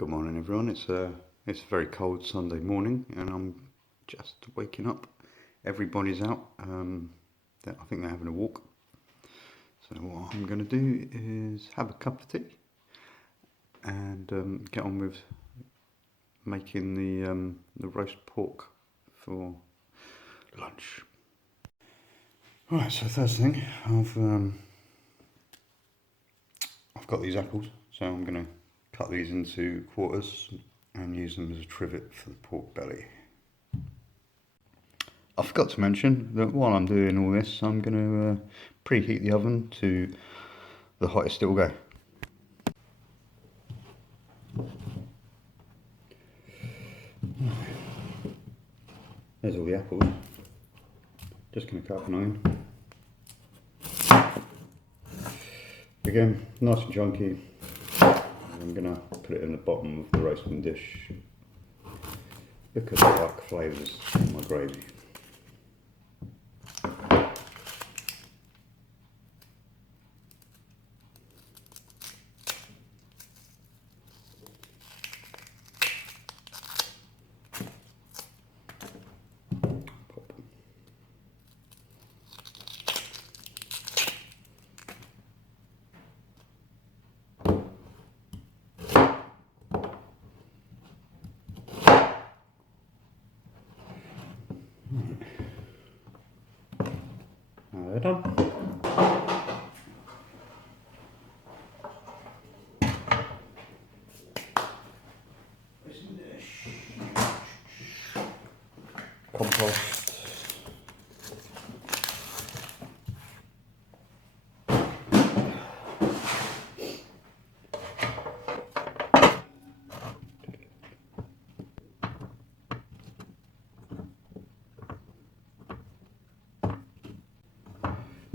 Good morning, everyone. It's a very cold Sunday morning, and I'm just waking up. Everybody's out. I think they're having a walk. So what I'm going to do is have a cup of tea and get on with making the roast pork for lunch. Right. So first thing, I've got these apples, so I'm going to cut these into quarters and use them as a trivet for the pork belly. I forgot to mention that while I'm doing all this, I'm going to preheat the oven to the hottest it will go. There's all the apples. Just going to cut up an onion. Again, nice and chunky. I'm going to put it in the bottom of the roasting dish because I like flavours in my gravy. Now they're done. Compost.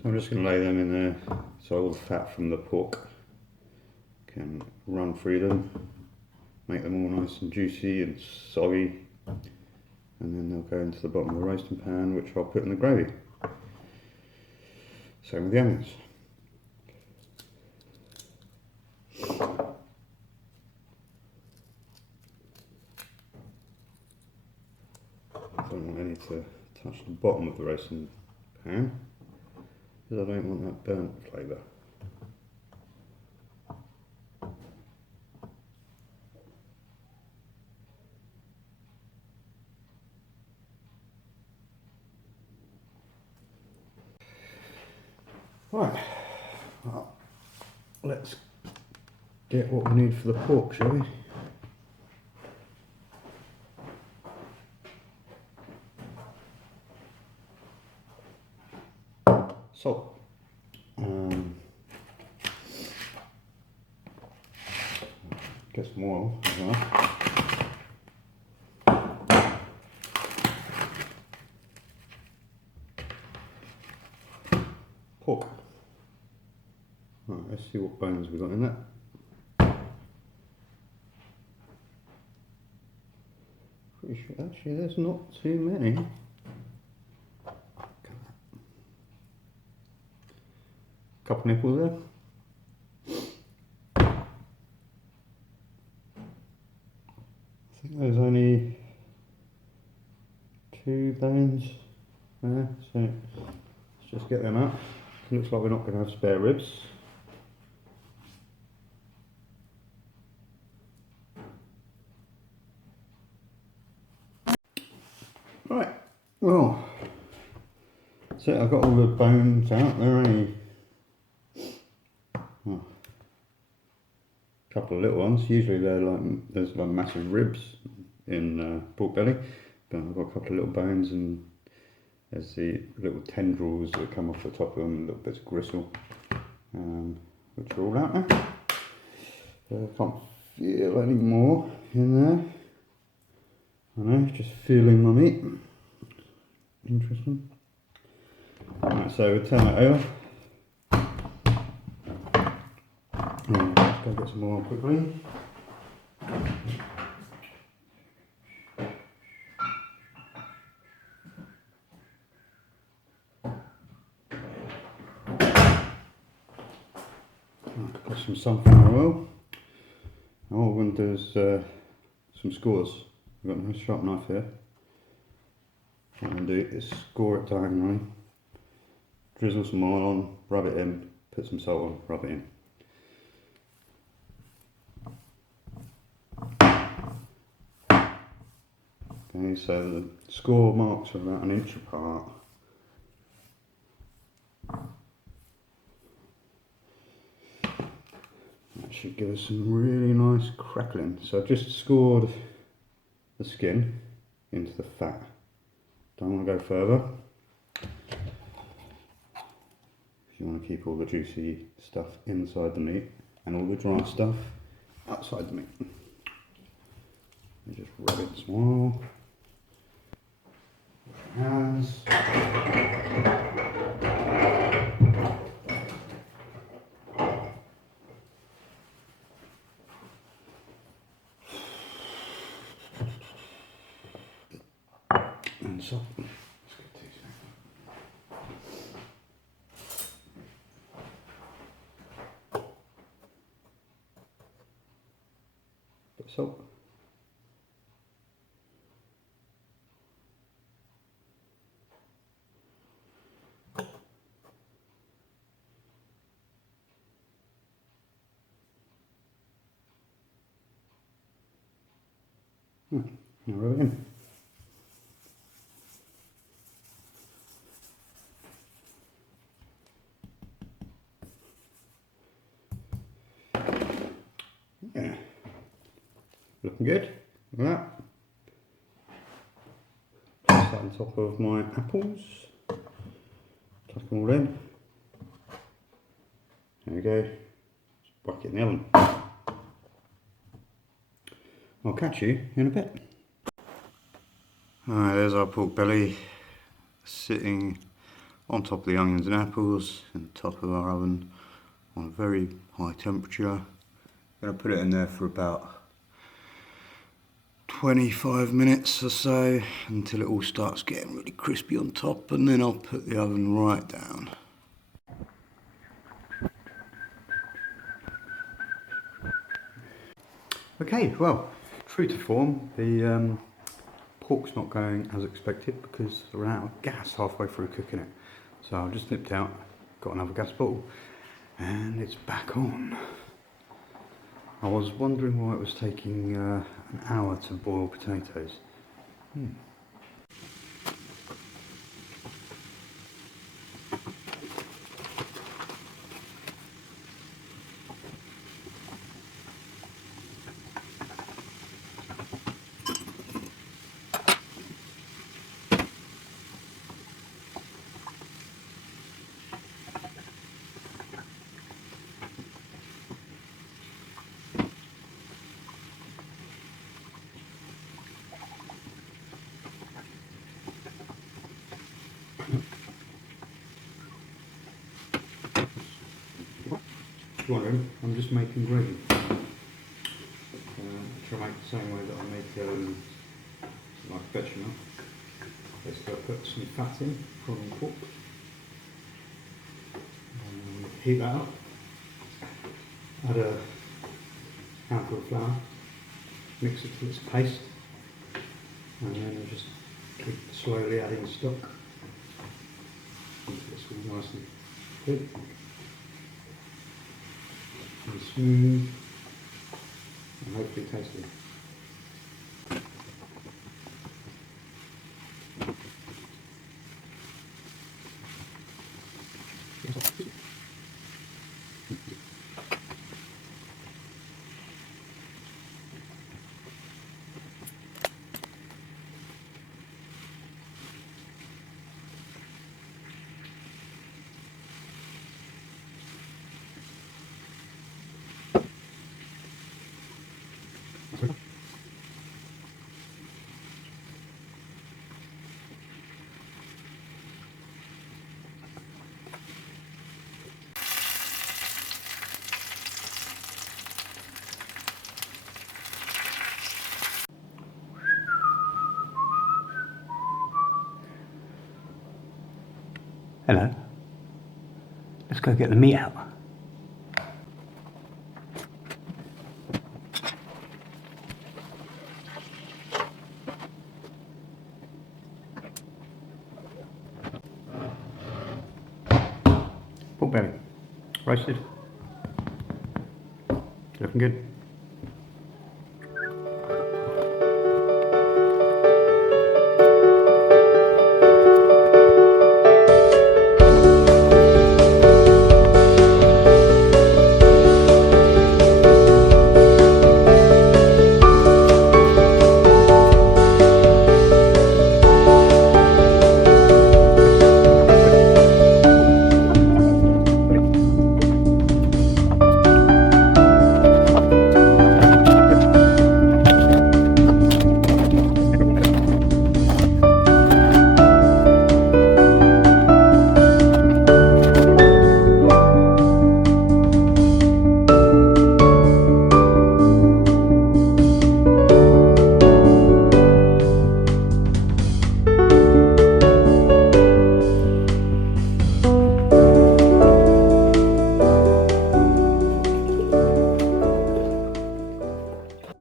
So I'm just going to lay them in there so all the fat from the pork can run through them, make them all nice and juicy and soggy, and then they'll go into the bottom of the roasting pan, which I'll put in the gravy. Same with the onions. I don't want any to touch the bottom of the roasting pan, because I don't want that burnt flavour. Right, well, let's get what we need for the pork, shall we? Salt. Get some oil as well. Pork. Right, let's see what bones we've got in that. Pretty sure actually there's not too many. Couple nipples there. I think there's only 2 bones there, so let's just get them out. Looks like we're not going to have spare ribs. Right, well, so I've got all the bones out. They're only a couple of little ones. Usually there's like massive ribs in pork belly, but I've got a couple of little bones, and there's the little tendrils that come off the top of them, little bits of gristle, which are all out now. I can't feel any more in there. I know, just feeling my meat. Interesting. Right, so we'll turn that over. Let's go get some more quickly. Got some sunflower oil. I Oh, and there's some scores. I've got a nice sharp knife here. What I'm going to do is score it diagonally, drizzle some oil on, rub it in, put some salt on, rub it in. Okay, so the score marks are about 1 inch apart. That should give us some really nice crackling. So I've just scored the skin into the fat. Don't want to go further. You want to keep all the juicy stuff inside the meat and all the dry stuff outside the meat. You just rub it small. Hands. And so. Bit of salt. Now rub it in. Yeah, looking good. Look at that. Place that on top of my apples. Tuck them all in. There we go. Just whack it in the oven. I'll catch you in a bit. Alright, there's our pork belly sitting on top of the onions and apples in the top of our oven on a very high temperature. I'm going to put it in there for about 25 minutes or so until it all starts getting really crispy on top, and then I'll put the oven right down. Okay, well, true to form, the pork's not going as expected because I ran out of gas halfway through cooking it. So I just nipped out, got another gas bottle, and it's back on. I was wondering why it was taking an hour to boil potatoes. Wondering, I'm just making gravy. I try to make it the same way that I make like bechamel. Basically I put some fat in from the pork, heat that up, add a handful of flour, mix it till it's a paste, and then I just keep slowly adding stock until it's all nice and good. And smooth and hopefully tasty. Hello. Let's go get the meat out. roasted. Looking good.